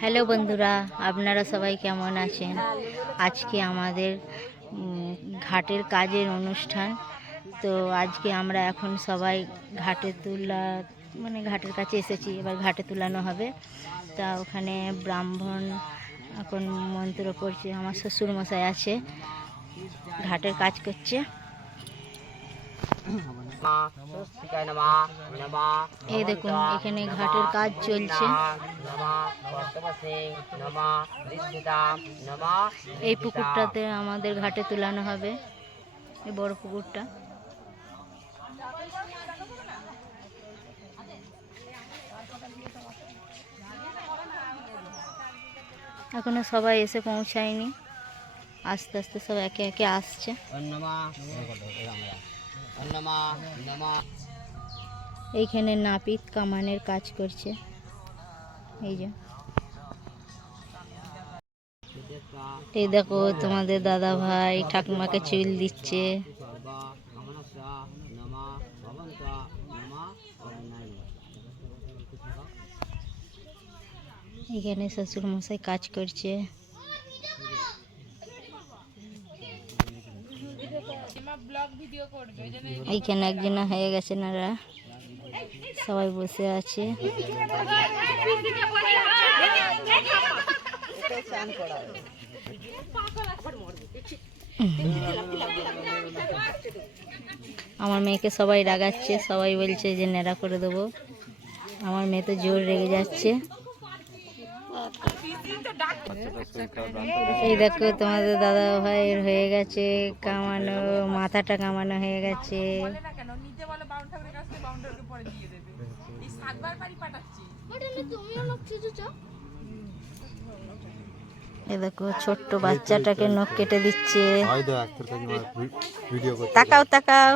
Hello বন্ধুরা, আপনারা সবাই কেমন আছেন? আজকে আমাদের ঘাটের কাজের অনুষ্ঠান। তো আজকে আমরা এখন সবাই ঘাটে ঘাটের কাছে এসেছি। এবার ঘাটে তুলানো হবে। তা ওখানে ব্রাহ্মণ এখন মন্ত্র পড়ছে। আমার শ্বশুর মশাই আছে, ঘাটের কাজ করছে। এই দেখুন, এখানে ঘাটের কাজ চলছে। এই পুকুরটাতে আমাদের ঘাটে তুলানো হবে, এই বড় পুকুরটা। এখনো সবাই এসে পৌঁছায়নি, আস্তে আস্তে সব একে একে আসছে। এইখানে নাপিত কামানের কাজ করছে। এই দেখো, তোমাদের দাদা ভাই ঠাকুমাকে চুল দিচ্ছে। এখানে শ্বশুর মশাই কাজ করছে। এইখানে একজনা হয়ে গেছে, নারা সবাই বসে আছে। আমার মেয়েকে সবাই রাগাচ্ছে, সবাই বলছে যে নেড়া করে দেবো। আমার মেয়ে তো জোর রেগে যাচ্ছে। এই দেখো, তোমাদের দাদা ভাইয়ের হয়ে গেছে কামানো, মাথাটা কামানো হয়ে গেছে। এই দেখো, ছোট্ট বাচ্চাটাকে নখ কেটে দিচ্ছে। তাকাও তাকাও।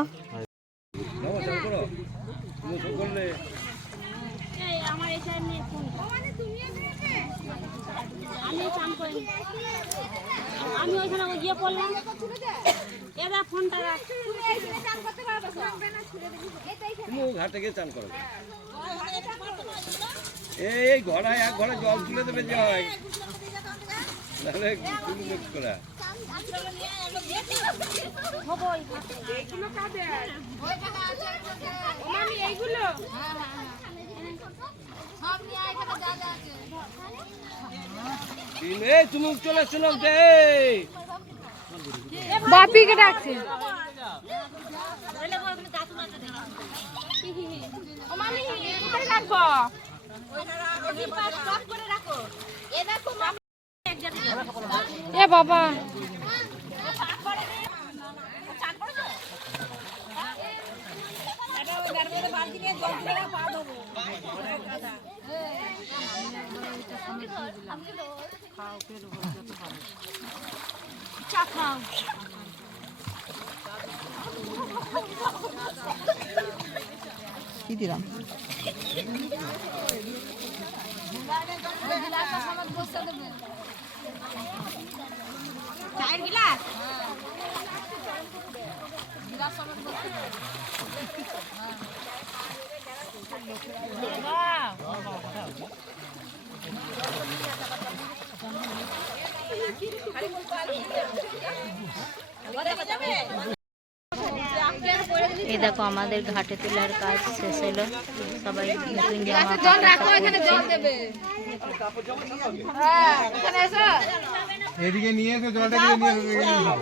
আমি ওইখানে গিয়ে পড়লাম, এরা ফোনটা ঘাটে গিয়ে চান করো। এই ঘোড়ায় এক ঘোড়া জল তুলে দেবে যে হয়, তাহলে করা তুমি চলে শুনো বাপিকে ডাকছে। এ বাবা, কি দিলাম? চায়ের গিলাস এই দেখো, আমাদের ঘাটে তোলার কাজ শেষ হলো। সবাই নতুন জামা এদিকে নিয়ে এসো, জলটা নিয়ে এসো।